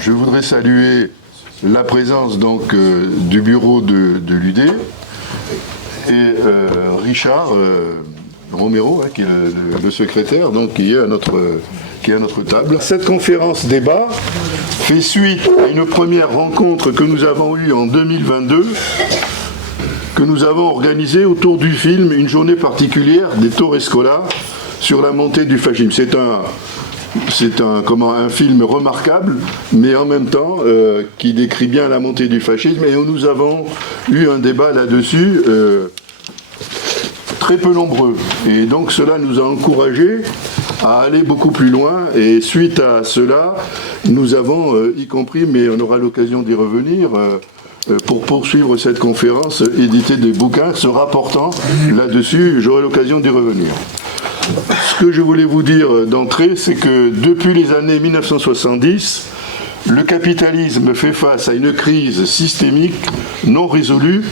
Je voudrais saluer la présence donc du bureau de l'UD et Richard Romero, qui est le secrétaire, donc qui est à notre table. Cette conférence débat fait suite à une première rencontre que nous avons eue en 2022, que nous avons organisée autour du film Une journée particulière des Torrescola sur la montée du fascisme. C'est un film remarquable, mais en même temps qui décrit bien la montée du fascisme. Et nous avons eu un débat là-dessus très peu nombreux. Et donc cela nous a encouragés à aller beaucoup plus loin. Et suite à cela, nous avons, y compris, mais on aura l'occasion d'y revenir, pour poursuivre cette conférence, éditer des bouquins se rapportant là-dessus. J'aurai l'occasion d'y revenir. Ce que je voulais vous dire d'entrée, c'est que depuis les années 1970, le capitalisme fait face à une crise systémique non résolue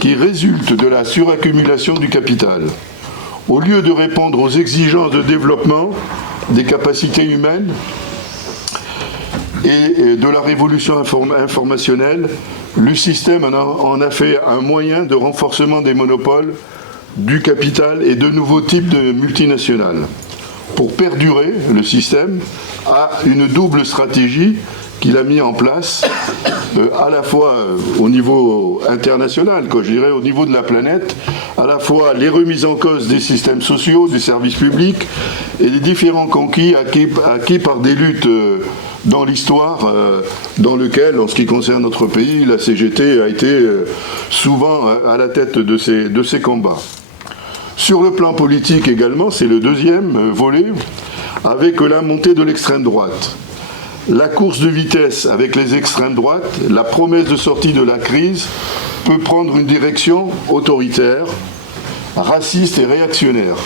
qui résulte de la suraccumulation du capital. Au lieu de répondre aux exigences de développement des capacités humaines et de la révolution informationnelle, le système en a fait un moyen de renforcement des monopoles, du capital et de nouveaux types de multinationales. Pour perdurer, le système a une double stratégie qu'il a mis en place, à la fois au niveau international, je dirais au niveau de la planète, à la fois les remises en cause des systèmes sociaux, des services publics et les différents conquis acquis par des luttes dans l'histoire, dans lequel, en ce qui concerne notre pays, la CGT a été souvent à la tête de ces combats. Sur le plan politique également, c'est le deuxième volet, avec la montée de l'extrême droite. La course de vitesse avec les extrêmes droites, la promesse de sortie de la crise, peut prendre une direction autoritaire, raciste et réactionnaire.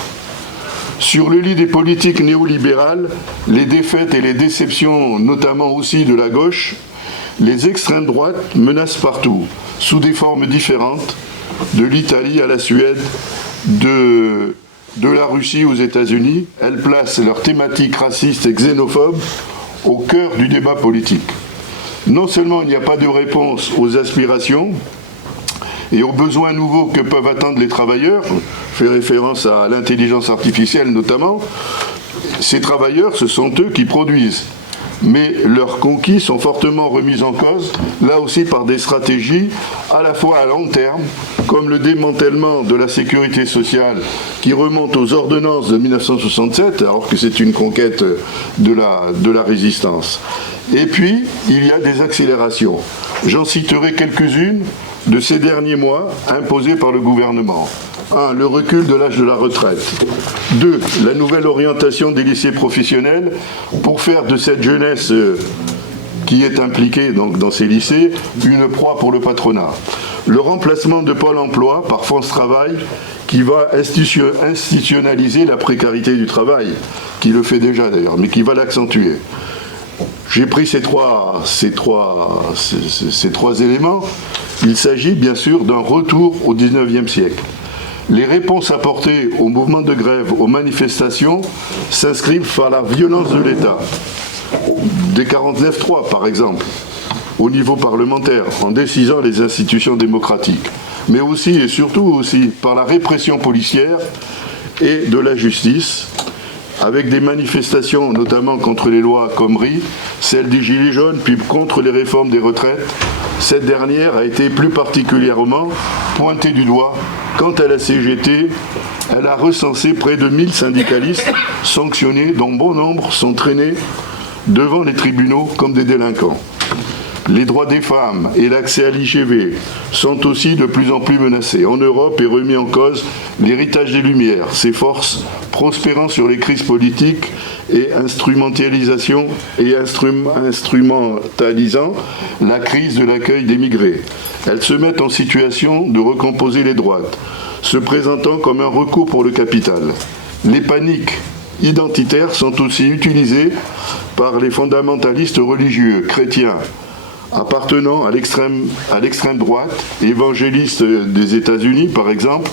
Sur le lit des politiques néolibérales, les défaites et les déceptions, notamment aussi de la gauche, les extrêmes droites menacent partout, sous des formes différentes, de l'Italie à la Suède, de la Russie aux États-Unis. Elles placent leurs thématiques racistes et xénophobes au cœur du débat politique. Non seulement il n'y a pas de réponse aux aspirations et aux besoins nouveaux que peuvent attendre les travailleurs, je fais référence à l'intelligence artificielle notamment, ces travailleurs, ce sont eux qui produisent. Mais leurs conquis sont fortement remis en cause, là aussi par des stratégies à la fois à long terme, comme le démantèlement de la sécurité sociale qui remonte aux ordonnances de 1967, alors que c'est une conquête de la résistance. Et puis, il y a des accélérations. J'en citerai quelques-unes de ces derniers mois imposées par le gouvernement. 1. Le recul de l'âge de la retraite. 2. La nouvelle orientation des lycées professionnels pour faire de cette jeunesse qui est impliquée donc, dans ces lycées une proie pour le patronat. Le remplacement de Pôle emploi par France Travail qui va institutionnaliser la précarité du travail, qui le fait déjà d'ailleurs, mais qui va l'accentuer. J'ai pris ces trois éléments. Il s'agit bien sûr d'un retour au XIXe siècle. Les réponses apportées aux mouvements de grève, aux manifestations, s'inscrivent par la violence de l'État. Des 49.3 par exemple, au niveau parlementaire, en dessisant les institutions démocratiques, mais aussi et surtout aussi par la répression policière et de la justice, avec des manifestations notamment contre les lois Khomri, celle des Gilets jaunes, puis contre les réformes des retraites. Cette dernière a été plus particulièrement pointée du doigt. Quant à la CGT, elle a recensé près de 1000 syndicalistes sanctionnés, dont bon nombre sont traînés devant les tribunaux comme des délinquants. Les droits des femmes et l'accès à l'IGV sont aussi de plus en plus menacés. En Europe est remis en cause l'héritage des Lumières, ces forces prospérant sur les crises politiques et instrumentalisant la crise de l'accueil des migrés. Elles se mettent en situation de recomposer les droites, se présentant comme un recours pour le capital. Les paniques identitaires sont aussi utilisées par les fondamentalistes religieux, chrétiens, appartenant à l'extrême droite, évangélistes des États-Unis par exemple,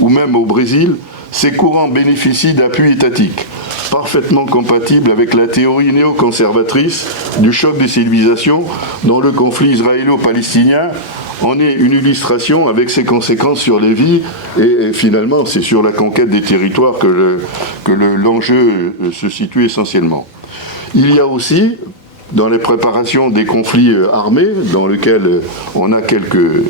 ou même au Brésil. Ces courants bénéficient d'appuis étatiques, parfaitement compatibles avec la théorie néoconservatrice du choc des civilisations dont le conflit israélo-palestinien en est une illustration avec ses conséquences sur les vies et finalement c'est sur la conquête des territoires que l'enjeu se situe essentiellement. Il y a aussi, dans les préparations des conflits armés, dans lesquels on a quelques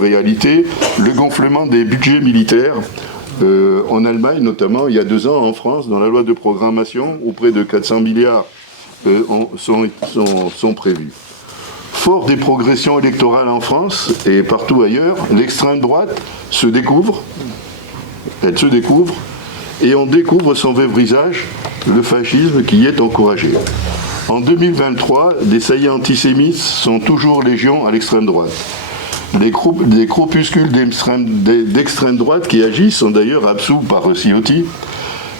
réalités, le gonflement des budgets militaires, en Allemagne notamment, il y a 2 ans, en France, dans la loi de programmation, où près de 400 milliards sont prévus. Fort des progressions électorales en France et partout ailleurs, l'extrême droite se découvre, et on découvre son vrai visage, le fascisme qui y est encouragé. En 2023, des saillies antisémites sont toujours légion à l'extrême droite. Des groupuscules d'extrême droite qui agissent sont d'ailleurs absous par Ciotti.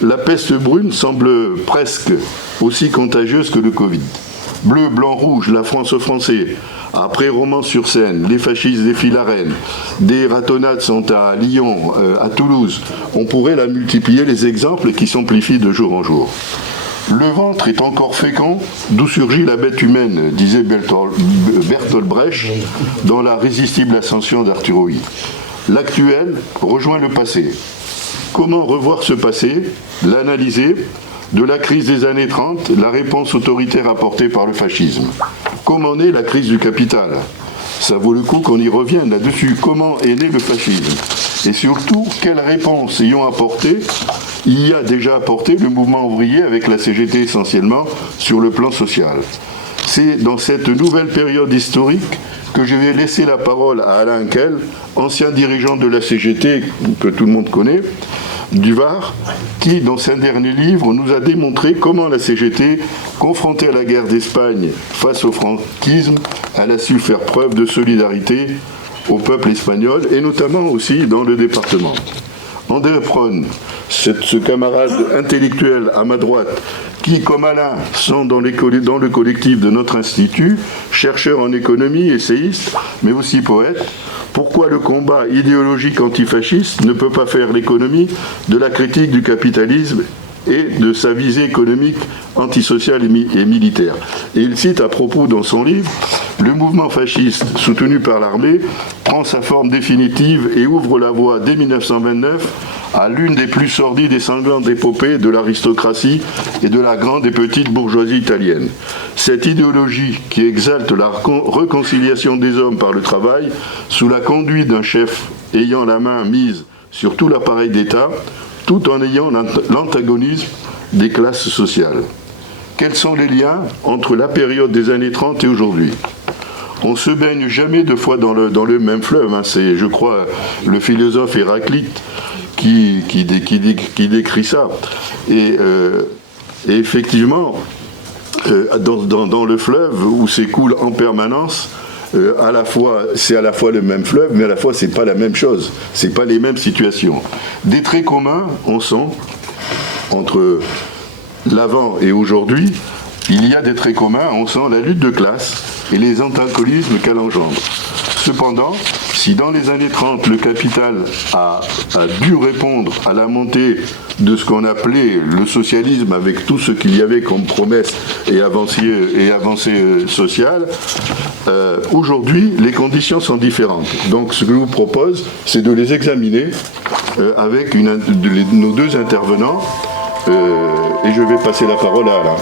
La peste brune semble presque aussi contagieuse que le Covid. Bleu, blanc, rouge, la France aux Français. Après Romans-sur-Seine, les fascistes défilent à Rennes. Des ratonnades sont à Lyon, à Toulouse. On pourrait la multiplier, les exemples qui s'amplifient de jour en jour. Le ventre est encore fécond, d'où surgit la bête humaine, disait Bertolt Brecht dans La résistible ascension d'Arturo Ui. L'actuel rejoint le passé. Comment revoir ce passé, l'analyser? De la crise des années 30, la réponse autoritaire apportée par le fascisme. Comment naît la crise du capital? Ça vaut le coup qu'on y revienne là-dessus. Comment est né le fascisme? Et surtout, quelle réponse y a déjà apporté le mouvement ouvrier avec la CGT essentiellement sur le plan social? C'est dans cette nouvelle période historique que je vais laisser la parole à Alain Kell, ancien dirigeant de la CGT que tout le monde connaît, du Var, qui, dans ses derniers livres, nous a démontré comment la CGT, confrontée à la guerre d'Espagne face au franquisme, elle a su faire preuve de solidarité au peuple espagnol, et notamment aussi dans le département. André Pron, ce camarade intellectuel à ma droite, qui, comme Alain, sont dans le collectif de notre institut, chercheur en économie, essayiste, mais aussi poète. Pourquoi le combat idéologique antifasciste ne peut pas faire l'économie de la critique du capitalisme et de sa visée économique, antisociale et militaire? Et il cite à propos dans son livre « Le mouvement fasciste soutenu par l'armée prend sa forme définitive et ouvre la voie dès 1929 à l'une des plus sordides et sanglantes épopées de l'aristocratie et de la grande et petite bourgeoisie italienne. Cette idéologie qui exalte la réconciliation des hommes par le travail, sous la conduite d'un chef ayant la main mise sur tout l'appareil d'État, tout en ayant l'antagonisme des classes sociales. Quels sont les liens entre la période des années 30 et aujourd'hui? On ne se baigne jamais 2 fois dans le même fleuve. Hein. C'est, je crois, le philosophe Héraclite qui décrit ça. Et effectivement, dans le fleuve où s'écoule en permanence, c'est à la fois le même fleuve, mais à la fois c'est pas la même chose, c'est pas les mêmes situations. Des traits communs, on sent, entre l'avant et aujourd'hui, il y a des traits communs, on sent la lutte de classe et les antagonismes qu'elle engendre. Cependant, si dans les années 30, le capital a dû répondre à la montée de ce qu'on appelait le socialisme avec tout ce qu'il y avait comme promesses et avancées sociales, aujourd'hui, les conditions sont différentes. Donc ce que je vous propose, c'est de les examiner avec nos 2 intervenants, et je vais passer la parole à Alain.